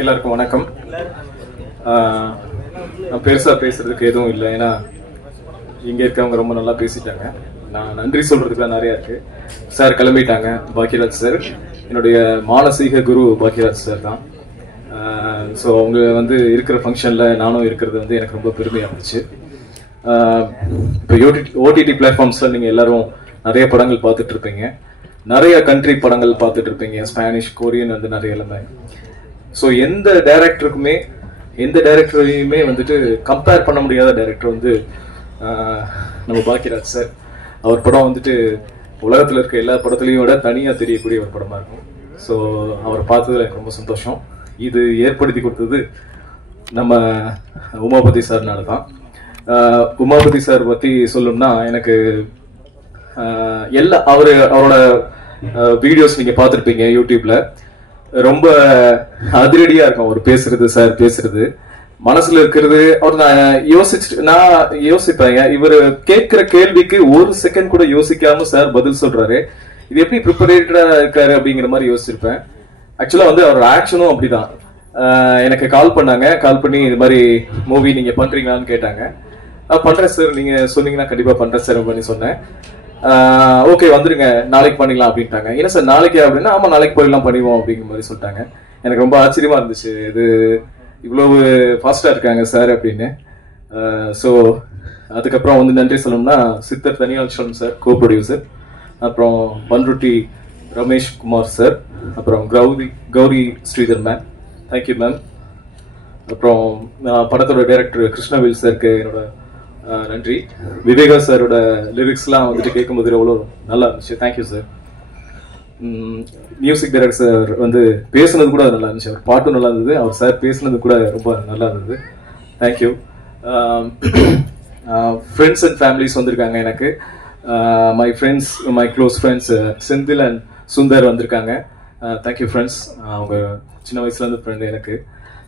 எல்லாருக்கும் வணக்கம். நான் பெருசா பேசுறதுக்கு எதுவும் இல்லை, ஏன்னா இங்க இருக்கவங்க ரொம்ப நல்லா பேசிட்டாங்க. நான் நன்றி சொல்றதுக்குலாம் நிறைய இருக்கு. சார் கிளம்பிட்டாங்க, பாக்கியராஜ் சார். என்னுடைய மானசீக குரு பாக்கியராஜ் சார் தான். ஸோ அவங்க வந்து இருக்கிற ஃபங்க்ஷன்ல நானும் இருக்கிறது வந்து எனக்கு ரொம்ப பெருமையாக இருந்துச்சு. இப்போ ஓடிடி பிளாட்ஃபார்ம்ஸ்ல நீங்க எல்லாரும் நிறைய படங்கள் பார்த்துட்டு இருப்பீங்க, நிறைய கண்ட்ரி படங்கள் பார்த்துட்டு இருப்பீங்க, ஸ்பானிஷ், கொரியன் வந்து நிறைய எல்லாமே. ஸோ எந்த டைரக்டரையுமே வந்துட்டு கம்பேர் பண்ண முடியாத டைரக்டர் வந்து நம்ம பாக்கியராஜ் சார். அவர் படம் வந்துட்டு உலகத்தில் இருக்க எல்லா படத்துலையும் விட தனியாக தெரியக்கூடிய ஒரு படமா இருக்கும். ஸோ அவரை பார்த்ததுல எனக்கு ரொம்ப சந்தோஷம். இது ஏற்படுத்தி கொடுத்தது நம்ம உமாபதி சார்னால தான். உமாபதி சார் பற்றி சொல்லணும்னா எனக்கு அவரோட வீடியோஸ் நீங்க பார்த்துருப்பீங்க யூடியூப்ல. ரொம்ப அதிரடியா இருக்கும் அவர் பேசுறது. சார் பேசுறது மனசுல இருக்கிறது. அவர் நான் யோசிப்பேன், இவர் கேட்கிற கேள்விக்கு ஒரு செகண்ட் கூட யோசிக்காம சார் பதில் சொல்றாரு, இது எப்படி ப்ரிப்பரேட்டடா இருக்காரு அப்படிங்கிற மாதிரி யோசிச்சிருப்பேன். ஆக்சுவலா வந்து அவர் ஆக்ஷனும் அப்படிதான். எனக்கு கால் பண்ணி இது மாதிரி மூவி நீங்க பண்றீங்களான்னு கேட்டாங்க. பண்றேன் சார், நீங்க சொன்னீங்கன்னா கண்டிப்பா பண்றேன் சார் பண்ணி சொன்னேன். ஓகே வந்துருங்க, நாளைக்கு பண்ணிக்கலாம் அப்படின்ட்டாங்க. என்ன சார் நாளைக்கு அப்படின்னா, ஆமா நாளைக்கு போயிடலாம் பண்ணிடுவோம் அப்படிங்கிற மாதிரி சொல்லிட்டாங்க. எனக்கு ரொம்ப ஆச்சரியமா இருந்துச்சு, இது இவ்வளவு ஃபாஸ்டா இருக்காங்க சார் அப்படின்னு. ஸோ அதுக்கப்புறம் வந்து நன்றி சொல்லணும்னா சித்தர் தனியால்சன் சார், கோ ப்ரொடியூசர், அப்புறம் பன்ருட்டி ரமேஷ் குமார் சார், அப்புறம் Gowri Sridhar ma'am, thank you ma'am. அப்புறம் படத்தோட டைரக்டர் கிருஷ்ணவேல் சாருக்கு என்னோட நன்றி. விவேகா சாரோட லிரிக்ஸ்லாம் வந்துட்டு கேட்கும்போது எவ்வளோ நல்லா இருந்துச்சு, thank you sir. Music director sir வந்து பேசுனது கூட நல்லா இருந்துச்சு, அவர் பாட்டும் நல்லா இருந்தது, அவர் சார் பேசுனது கூட ரொம்ப நல்லா இருந்தது, தேங்க்யூ. ஃப்ரெண்ட்ஸ் அண்ட் ஃபேமிலிஸ் வந்திருக்காங்க எனக்கு. My friends, my close friends Senthil and Sundar வந்திருக்காங்க, தேங்க்யூ ஃப்ரெண்ட்ஸ். அவங்க சின்ன வயசுலேருந்து ஃப்ரெண்டு எனக்கு.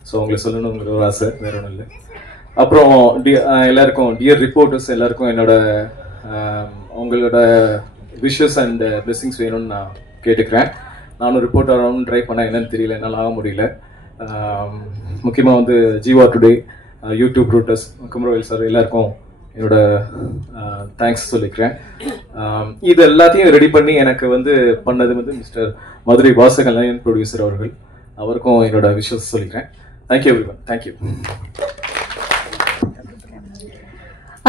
ஸோ அவங்களை சொல்லணுங்கிற ஒரு ஆசை, வேற ஒன்றும் இல்லை. அப்புறம் எல்லாருக்கும், டியர் ரிப்போர்ட்டர்ஸ் எல்லாருக்கும் என்னோட உங்களோட விஷஸ் அண்ட் பிளெஸிங்ஸ் வேணும்னு நான் கேட்டுக்கிறேன். நானும் ரிப்போர்ட்டர் ஆகணும்னு ட்ரை பண்ணேன், என்னன்னு தெரியல, என்னால் ஆக முடியல. முக்கியமாக வந்து Jeeva today, YouTube routers, Kumaravel sir எல்லாருக்கும் என்னோட தேங்க்ஸ் சொல்லிக்கிறேன். இது எல்லாத்தையும் ரெடி பண்ணி எனக்கு வந்து பண்ணது வந்து மிஸ்டர் மதுரை வாசகலையன் ப்ரொடியூசர் அவர்கள், அவருக்கும் என்னோட விஷஸ் சொல்லிக்கிறேன். Thank you every one, thank you.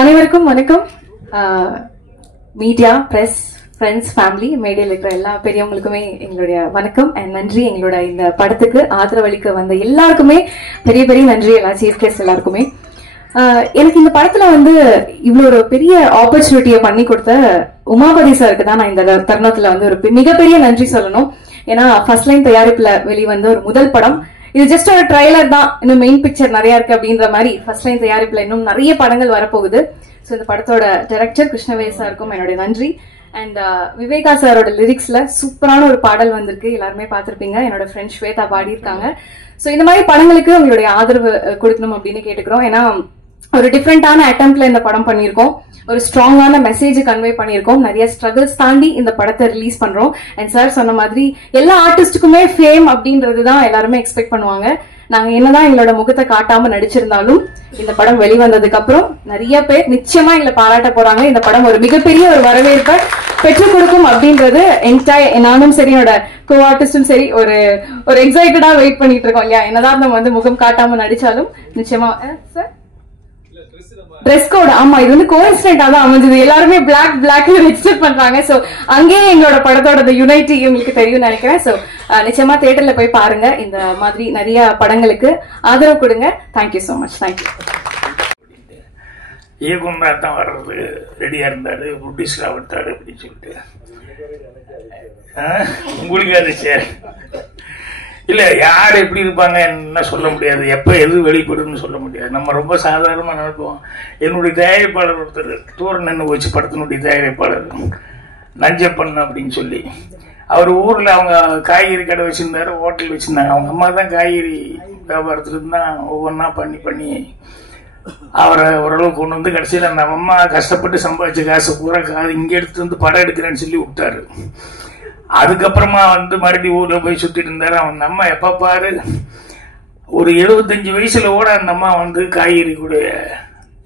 அனைவருக்கும் வணக்கம். மீடியா, பிரஸ், ஃப்ரெண்ட்ஸ், ஃபேமிலி, மேடையில் இருக்கிற எல்லா பெரியவங்களுக்குமே எங்களுடைய வணக்கம் அண்ட் நன்றி. எங்களோட இந்த படத்துக்கு ஆதரவளிக்க வந்த எல்லாருக்குமே பெரிய பெரிய நன்றி, எல்லா சீஃப் கெஸ்ட் எல்லாருக்குமே. எனக்கு இந்த படத்துல வந்து இவ்வளவு ஒரு பெரிய ஆப்பர்ச்சுனிட்டியை பண்ணி கொடுத்த உமாபதி சாருக்கு தான் நான் இந்த தருணத்துல வந்து ஒரு மிகப்பெரிய நன்றி சொல்லணும். ஏன்னா ஃபர்ஸ்ட் லைன் தயாரிப்புல வெளிவந்த ஒரு முதல் படம் இது. ஜஸ்ட் ஒரு ட்ரைலர் தான், இன்னும் மெயின் பிக்சர் நிறைய இருக்கு அப்படின்ற மாதிரி ஃபர்ஸ்ட் லைன் தயாரிப்புல இன்னும் நிறைய படங்கள் வரப்போகுது. ஸோ இந்த படத்தோட டைரக்டர் கிருஷ்ணவேல் சாருக்கும் என்னுடைய நன்றி. அண்ட் விவேகா சாரோட லிரிக்ஸ்ல சூப்பரான ஒரு பாடல் வந்திருக்கு, எல்லாருமே பார்த்திருப்பீங்க, என்னோட ஃப்ரெண்ட் ஸ்வேதா பாடியிருக்காங்க. ஸோ இந்த மாதிரி படங்களுக்கு உங்களுடைய ஆதரவு கொடுக்கணும் அப்படின்னு கேட்டுக்கிறோம். ஏன்னா ஒரு டிஃப்ரெண்டான அட்டெம்ப்ட்ல இந்த படம் பண்ணியிருக்கோம், ஒரு ஸ்ட்ராங்கான மெசேஜ் கன்வே பண்ணியிருக்கோம், நிறைய ஸ்ட்ரகிள்ஸ் தாண்டி இந்த படத்தை ரிலீஸ் பண்றோம். அண்ட் சார் சொன்ன மாதிரி எல்லா ஆர்டிஸ்டுக்குமே ஃபேம் அப்படின்றதுதான் எல்லாருமே எக்ஸ்பெக்ட் பண்ணுவாங்க. நாங்க என்னதான் எங்களோட முகத்தை காட்டாம நடிச்சிருந்தாலும் இந்த படம் வெளிவந்ததுக்கு அப்புறம் நிறைய பேர் நிச்சயமா எங்களை பாராட்ட போறாங்க. இந்த படம் ஒரு மிகப்பெரிய ஒரு வரவேற்பை பெற்றுக் கொடுக்கும் அப்படின்றது நானும் சரி, என்னோட கோ ஆர்டிஸ்டும் சரி ஒரு எக்ஸைட்டடா வெயிட் பண்ணிட்டு இருக்கோம் இல்லையா. என்னதான் நம்ம வந்து முகம் காட்டாம நடிச்சாலும் நிச்சயமா சார் ட்ரெஸ் கோட், ஆமா இது வந்து கோஇன்சிடென்ட்டா தான் அமைஞ்சது. எல்லாருமே பிளாக் ரெஜிஸ்டர் பண்றாங்க. சோ அங்கேயே எங்களோட படத்தோட யூனிட்டி உங்களுக்கு தெரியும் நினைக்கிறேன். சோ நிச்சயமா தியேட்டர்ல போய் பாருங்க, இந்த மாதிரி நிறைய படங்களுக்கு ஆதரவு கொடுங்க. Thank you so much, thank you. இயக்குனர் தான் வர்றது ரெடியா இருந்தாரு, ப்ரொடியூசர் ஆகிட்டாரு அப்படின்னு சொல்லிட்டு உங்களுக்கு அது சரி இல்ல, யார் எப்படி இருப்பாங்க என்ன சொல்ல முடியாது, எப்ப எது வெளிப்படுதுன்னு சொல்ல முடியாது. நம்ம ரொம்ப சாதாரணமா நினைப்போம். என்னுடைய தயாரிப்பாளர் ஒருத்தர் தூரம் நின்று வச்சு படத்தினுடைய தயாரிப்பாளர் நஞ்சப்பன் அப்படின்னு சொல்லி, அவர் ஊர்ல அவங்க காய்கறி கடை வச்சிருந்தாரு, ஹோட்டல் வச்சிருந்தாங்க. அவங்க அம்மா தான் காய்கறி வியாபாரத்துல இருந்தான் ஒவ்வொன்றா பண்ணி அவரை ஓரளவு கொண்டு வந்து கடைசியில் அந்த அம்மா கஷ்டப்பட்டு சம்பாதிச்ச காசு பூரா இங்கே எடுத்து வந்து படம் எடுக்கிறேன்னு சொல்லி விட்டாரு. அதுக்கப்புறமா வந்து மறுபடியும் ஊர்ல போய் சுத்திட்டு இருந்தாரு. அவன் அம்மா எப்ப பாரு ஒரு 75 வயசுல கூட அந்த அம்மா வந்து காய்கறி கூட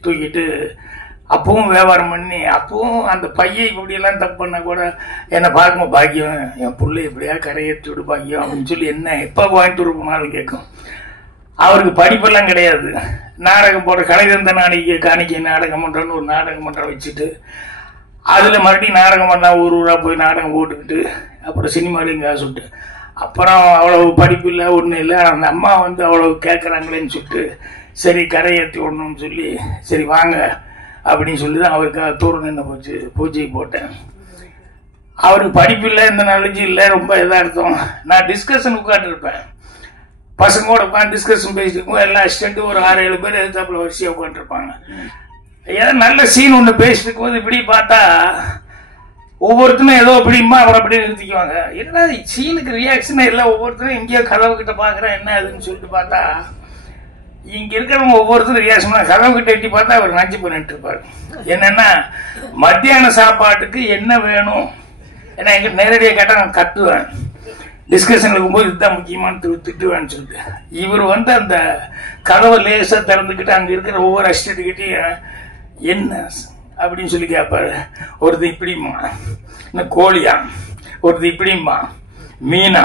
தூக்கிட்டு அப்பவும் வியாபாரம் பண்ணி, அப்பவும் அந்த பையன் இப்படியெல்லாம் தப்பு பண்ண கூட என்னை பார்க்கும்போது பாக்கியம், என் பிள்ளை எப்படியா கரையேற்றி விடு பாக்கியம் அப்படின்னு சொல்லி என்ன எப்போ கோயம்புத்தூர் போனாலும் கேட்கும். அவருக்கு படிப்பெல்லாம் கிடையாது. நாடகம் போடுற கலைதந்த நாளைக்கு காணிக்கை நாடகம் மன்றம்னு ஒரு நாடகம் மன்றம் வச்சுட்டு அதில் மறுபடியும் நாடகம் பண்ணா ஊர் ஊராக போய் நாடகம் போட்டுக்கிட்டு அப்புறம் சினிமாலையும் காசு விட்டு அப்புறம் அவ்வளவு படிப்பு இல்லை ஒன்றும் இல்லை. அந்த அம்மா வந்து அவ்வளவு கேட்குறாங்களேன்னு சொல்லிட்டு சரி கரையேற்றி விடணும்னு சொல்லி சரி வாங்க அப்படின்னு சொல்லி தான் அவருக்காக தூரம் நின்று போச்சு பூஜை போட்டேன். அவருக்கு படிப்பு இல்லை, எந்த நாலேஜ் இல்லை, ரொம்ப இதாக இருக்கும். நான் டிஸ்கஷன் உட்காந்துருப்பேன், பசங்களோட உட்காந்து டிஸ்கஷன் பேசிட்டு இருக்கும். எல்லா அசிஸ்டண்ட்டும் ஒரு 6-7 பேர் எதிர்த்தாப்புல வரிசையாக உட்காந்துருப்பாங்க. ஏதாவது நல்ல சீன் ஒன்று பேசிட்டு இருக்கும்போது இப்படி பார்த்தா ஒவ்வொருத்தரும் ஏதோ அப்படிமா அப்புறம் அப்படியே நிறுத்திக்குவாங்க. என்ன சீனுக்கு ரியாக்ஷனே இல்லை, ஒவ்வொருத்தரும் எங்கேயோ கதவு கிட்ட பார்க்குறேன் என்ன அதுன்னு சொல்லிட்டு பார்த்தா இங்க இருக்கிறவங்க ஒவ்வொருத்தரும் ரியாக்ஷன் கதவு கிட்ட எட்டி பார்த்தா அவர் நஞ்சு பண்ணிட்டு இருப்பாரு. என்னன்னா மத்தியான சாப்பாட்டுக்கு என்ன வேணும், ஏன்னா எங்கிட்ட நேரடியாக கேட்டால் நான் கத்துவேன், டிஸ்கஷன் இருக்கும்போது இதுதான் முக்கியமான திட்டுவேன்னு சொல்லிட்டு இவர் வந்து அந்த கதவை லேசா திறந்துக்கிட்டு அங்க இருக்கிற ஒவ்வொரு அசிஸ்டன்ட்கிட்டையும் என்ன அப்படின்னு சொல்லி கேட்பாரு. ஒருத்தர் இப்படிமா, இன்னும் கோழியா, ஒருத்தர் இப்படிமா, மீனா,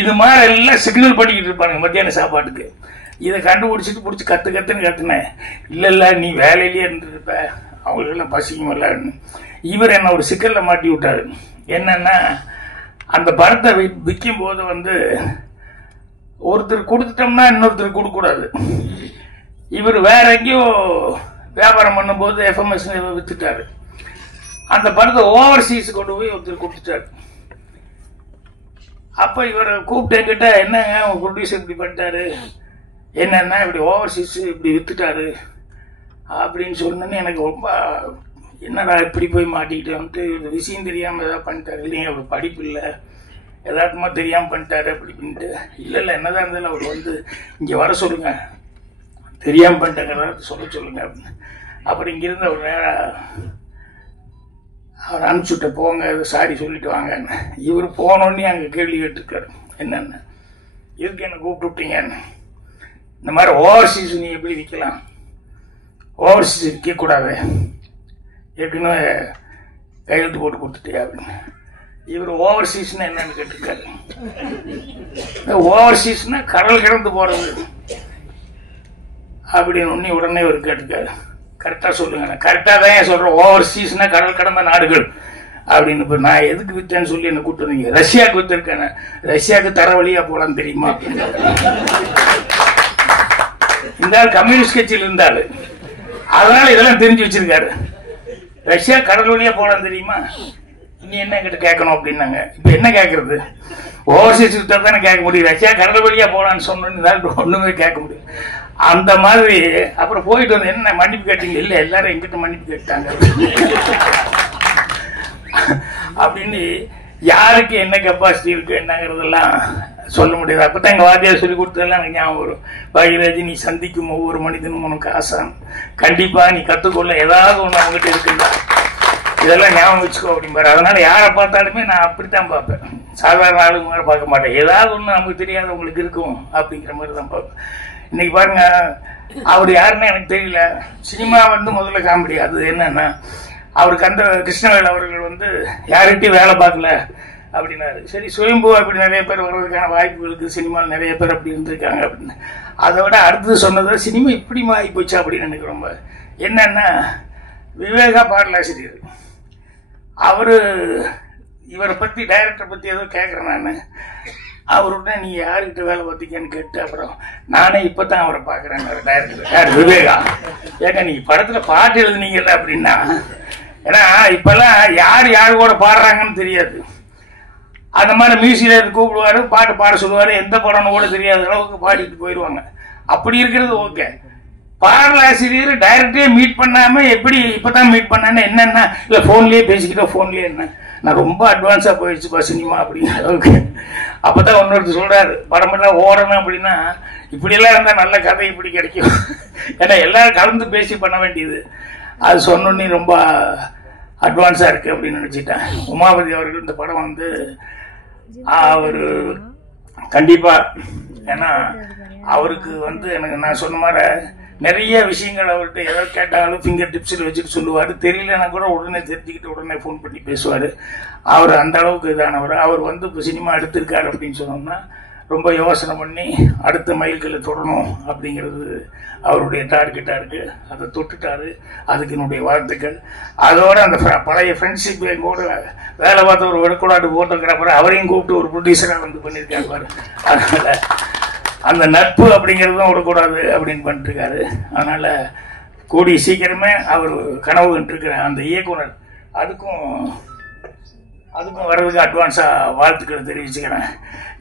இது மாதிரி எல்லாம் சிக்னல் பண்ணிக்கிட்டு இருப்பாங்க மத்தியான சாப்பாட்டுக்கு. இதை கண்டுபிடிச்சிட்டு பிடிச்சி கத்துன்னு கத்துனேன். இல்ல நீ வேலையிலேயே இருந்துருப்ப, அவங்களுக்கெல்லாம் பசிக்கும் இல்லன்னு. இவர் என்ன ஒரு சிக்கல்ல மாட்டி விட்டாரு. என்னன்னா அந்த படத்தை விற்கும் போது வந்து ஒருத்தர் கொடுத்துட்டோம்னா இன்னொருத்தர் கொடுக்க கூடாது. இவர் வேற எங்கேயோ வியாபாரம் பண்ணும்போது எஃப்எம்எஸ் வித்துட்டாரு. அந்த படத்தை ஓவர்சீஸ் கொண்டு போய் ஒருத்தர் கொடுத்துட்டாரு. அப்ப இவரை கூப்பிட்டு என்கிட்ட என்னங்க உங்க ப்ரொடியூசர் இப்படி பண்ணிட்டாரு, என்னன்னா இப்படி ஓவர்சீஸ் இப்படி வித்துட்டாரு அப்படின்னு சொன்னோன்னு எனக்கு ரொம்ப என்னடா இப்படி போய் மாட்டிக்கிட்டு வந்துட்டு விஷயம் தெரியாம ஏதாவது பண்ணிட்டாரு, இல்லைங்க அவர் படிப்பு இல்லை எதார்த்தமா தெரியாம பண்ணிட்டாரு அப்படி அப்படின்ட்டு. இல்ல என்னதான் இருந்தாலும் அவர் வந்து இங்க வர சொல்லுங்க, தெரியாம பண்ணிட்டாங்க சொல்லுங்க அப்படின்னு. அப்புறம் இங்கிருந்து அவர் அவர் அனுப்பிச்சுட்ட போங்க சாரி சொல்லிட்டு வாங்கன்னு. இவர் போனோடனே அங்க கேள்வி கேட்டுருக்காரு, என்னன்னு இதுக்கு என்ன கூப்பிட்டு விட்டீங்கன்னு. இந்த மாதிரி ஓவர்சீஸ் நீ எப்படி விற்கலாம், ஓவர்சீஸ் விற்கக்கூடாது, ஏற்கனவே கையெழுத்து போட்டு கொடுத்துட்டியா அப்படின்னு. இவர் ஓவர்சீஸ்னா என்னன்னு கேட்டிருக்காரு. ஓவர்சீஸ்னா கடல் கிடந்து போறது அப்படின்னு உடனே ஒரு கேட்டிருக்காரு. கரெக்டா சொல்லுங்க. கரெக்டா தான் ஏன் சொல்றேன், ஓவர்சீஸ்னா கடல் கடந்த நாடுகள் அப்படின்னு. இப்ப நான் எதுக்கு வித்தேன்னு சொல்லி என்ன கூப்பிட்டு வந்தீங்க, ரஷ்யாவுக்கு வித்திருக்கேன், ரஷ்யாவுக்கு தர வழியா போலாம் தெரியுமா அப்படின்னு. இந்த ஆள் கம்யூனிஸ்ட் கட்சியில் இருந்தாரு, அதனால இதெல்லாம் தெரிஞ்சு வச்சிருக்காரு. ரஷ்யா கடல் வழியா போலாம் தெரியுமா, நீ என்ன கிட்ட கேட்கணும் அப்படின்னாங்க. இப்ப என்ன கேட்கறது, ஓவர்சீஸ் தானே கேட்க முடியும், ரஷ்யா கடல் வழியா போலான்னு சொன்னு ஒண்ணுமே கேட்க முடியும். அந்த மாதிரி அப்புறம் போயிட்டு வந்து என்ன மன்னிப்பு கேட்டீங்க, இல்ல எல்லாரும் எங்கிட்ட மன்னிப்பு கேட்டாங்க அப்படின்னு. யாருக்கு என்ன கெப்பாசிட்டி இருக்கு என்னங்கிறதெல்லாம் சொல்ல முடியாது. அப்பதான் எங்க வாத்தியார் சொல்லி கொடுத்ததெல்லாம் எனக்கு ஞாபகம் வரும். பாகிராஜ், நீ சந்திக்கும் ஒவ்வொரு மனிதனும் உனக்கு ஆசான், கண்டிப்பா நீ கத்துக்கொள்ள ஏதாவது ஒண்ணு அவங்ககிட்ட இருக்குல்ல, இதெல்லாம் ஞாபகம் வச்சுக்கோ அப்படிம்பாரு. அதனால யாரை பார்த்தாலுமே நான் அப்படித்தான் பார்ப்பேன், சாதாரண ஆளுங்க மாதிரி பார்க்க மாட்டேன். ஏதாவது ஒண்ணு நமக்கு தெரியாத உங்களுக்கு இருக்கும் அப்படிங்கிற மாதிரி தான் பார்ப்பேன். இன்னைக்கு பாருங்க, அவர் யாருன்னு எனக்கு தெரியல. சினிமா வந்து முதல்ல காமெடி. அது என்னன்னா அவருக்கு அந்த கிருஷ்ணவேல் அவர்கள் வந்து யார்கிட்டையும் வேலை பார்க்கல அப்படின்னாரு. சரி, சுயம்பு அப்படி நிறைய பேர் வர்றதுக்கான வாய்ப்பு இருக்கு, சினிமாவில் நிறைய பேர் அப்படி இருந்திருக்காங்க அப்படின்னு. அதை விட அடுத்தது சொன்னது சினிமா இப்படி மாறி போச்சு அப்படின்னு எனக்கு ரொம்ப என்னன்னா, விவேகா பாடலாசிரியர் அவரு இவரை பத்தி டைரக்டர் பத்தி ஏதோ கேட்கறேன் நான். அவருடைய நீ யாருக்கிட்ட வேலை பார்த்தீங்கன்னு கேட்டு அப்புறம் நானே இப்பதான் அவரை பாக்குறேன் டைரக்டர் விவேகா. ஏங்க நீங்க படத்துல பாட்டு எழுதுனீங்கல்ல அப்படின்னா, ஏன்னா இப்பெல்லாம் யார் கூட பாடுறாங்கன்னு தெரியாது. அந்த மாதிரி மியூசிக் கூப்பிடுவாரு, பாட்டு பாட சொல்லுவாரு, எந்த படம்னு கூட தெரியாத அளவுக்கு பாடிட்டு போயிடுவாங்க. அப்படி இருக்கிறது ஓகே. பாடலாசிரியர் டைரக்டே மீட் பண்ணாம எப்படி இப்பதான் மீட் பண்ணான்னு என்னன்னா, இல்ல போன்லயே பேசிக்கிட்டோம், போன்லயே என்ன நான் ரொம்ப அட்வான்ஸா போயிடுச்சுப்பா சினிமா அப்படிங்கிற அளவுக்கு. அப்பதான் ஒன்னொருத்தர் சொல்றாரு, படமெல்லாம் ஓடணும் அப்படின்னா இப்படி எல்லாம் இருந்தா நல்ல கதை இப்படி கிடைக்கும். ஏன்னா எல்லாரும் கலந்து பேசி பண்ண வேண்டியது. அது சொன்னோன்னே ரொம்ப அட்வான்ஸாக இருக்குது அப்படின்னு நினச்சிட்டேன். உமாபதி அவர்கள் இந்த படம் வந்து அவர் கண்டிப்பாக, ஏன்னா அவருக்கு வந்து எனக்கு நான் சொன்ன மாதிரி நிறைய விஷயங்கள் அவர்கிட்ட ஏதாவது கேட்டாலும் ஃபிங்கர் டிப்ஸில் வச்சுட்டு சொல்லுவார். தெரியலன்னா கூட உடனே தெரிஞ்சுக்கிட்டு உடனே ஃபோன் பண்ணி பேசுவார். அவர் அந்த அளவுக்கு இதானவர். அவர் வந்து இப்போ சினிமா எடுத்திருக்காரு அப்படின்னு சொன்னோம்னா ரொம்ப யோசனை பண்ணி அடுத்த மைல்களை தொடரணும் அப்படிங்கிறது அவருடைய டார்கெட்டாக இருக்குது. அதை தொட்டுட்டாரு. அதுக்கு என்னுடைய வாழ்த்துக்கள். அதோட அந்த பழைய ஃப்ரெண்ட்ஷிப் கூட வேலை பார்த்த ஒரு வெடுக்கூடாட்டு ஃபோட்டோகிராஃபர் அவரையும் கூப்பிட்டு ஒரு ப்ரொடியூசராக வந்து பண்ணியிருக்காரு பாரு. அதனால் அந்த நட்பு அப்படிங்கிறதும் விடக்கூடாது அப்படின்னு பண்ணிட்டுருக்காரு. அதனால் கூடிய சீக்கிரமே அவர் கனவு கண்டிருக்கிற அந்த இயக்குனர் அதுக்கும் வர்றதுக்கு அட்வான்ஸாக வாழ்த்துக்களை தெரிவிச்சுக்கிறேன்.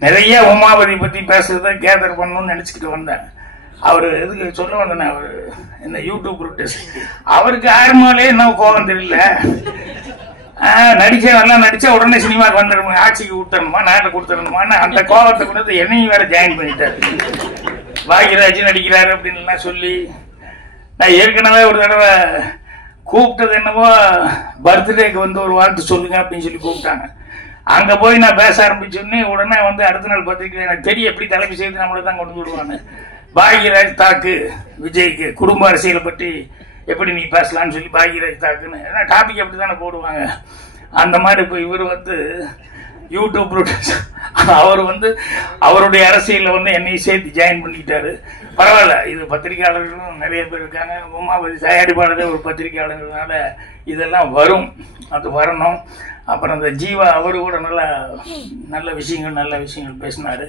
நிறைய உமாபதி பற்றி பேசுறத கேதர் பண்ணணும்னு நினச்சிக்கிட்டு வந்தேன். அவர் எதுக்கு சொல்ல வந்தேன், அவர் இந்த யூடியூப் ப்ரொட்டஸ்ட் அவருக்கு ஆர்மாலே என்ன கோபம் தெரியல. நல்லா நடிச்சா உடனே சினிமாவுக்கு வந்துடணும், ஆட்சிக்கு கொடுத்துடணுமா, நாட்டை கொடுத்துடணுமான்னு அந்த கோபத்தை கூட என்னையும் வேற ஜாயின் பண்ணிட்டாரு. பாக்யராஜ் நடிக்கிறாரு அப்படின்லாம் சொல்லி நான் ஏற்கனவே ஒரு தடவை கூப்பிட்டது என்னவோ பர்த்டேக்கு வந்து ஒரு வாழ்த்து சொல்லுங்க அப்படின்னு சொல்லி கூப்பிட்டாங்க. அங்கே போய் நான் பேச ஆரம்பிச்சோடனே உடனே வந்து அடுத்த நாள் பத்திரிக்கை எனக்கு தெரியும் எப்படி தலைமை செய்து நம்மளை தான் கொண்டு விடுவாங்க. பாக்யராஜ் தாக்கு விஜய்க்கு குடும்ப அரசியலை பற்றி எப்படி நீ பேசலான்னு சொல்லி பாக்யராஜ் தாக்குன்னு ஏன்னா டாபிக் அப்படி தானே போடுவாங்க. அந்த மாதிரி இப்போ இவர் வந்து யூடியூப் அவர் வந்து அவருடைய அரசியலில் வந்து என்னையும் சேர்த்து ஜாயின் பண்ணிக்கிட்டாரு. பரவாயில்ல, இது பத்திரிகையாளர்களும் நிறைய பேர் இருக்காங்க. உமாபதி தயாரிப்பாளரே ஒரு பத்திரிகையாளர்களால இதெல்லாம் வரும், அது வரணும். அப்புறம் இந்த ஜீவா அவரு கூட நல்ல விஷயங்கள் பேசினார்.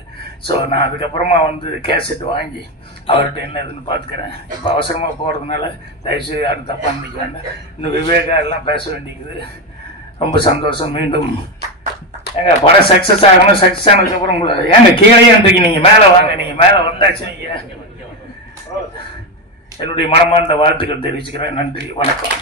ஸோ நான் அதுக்கப்புறமா வந்து கேசட் வாங்கி அவர்கிட்ட என்ன இதுன்னு பார்த்துக்கிறேன். இப்போ அவசரமாக போகிறதுனால தயவுசெய்து யாரும் தப்பாக நினைக்க வேண்டாம். இன்னும் விவேகா எல்லாம் பேச வேண்டியது. ரொம்ப சந்தோஷம். மீண்டும் எங்க படம் சக்ஸஸ் ஆகணும். சக்ஸஸ் ஆனதுக்கப்புறம் ஏங்க கீழே இருந்தீங்க, நீங்கள் மேலே வாங்க. நீங்கள் மேலே வந்தாச்சு. நீங்கள் என்னுடைய மனமார்ந்த வாழ்த்துக்கள் தெரிவிச்சுக்கிறேன். நன்றி, வணக்கம்.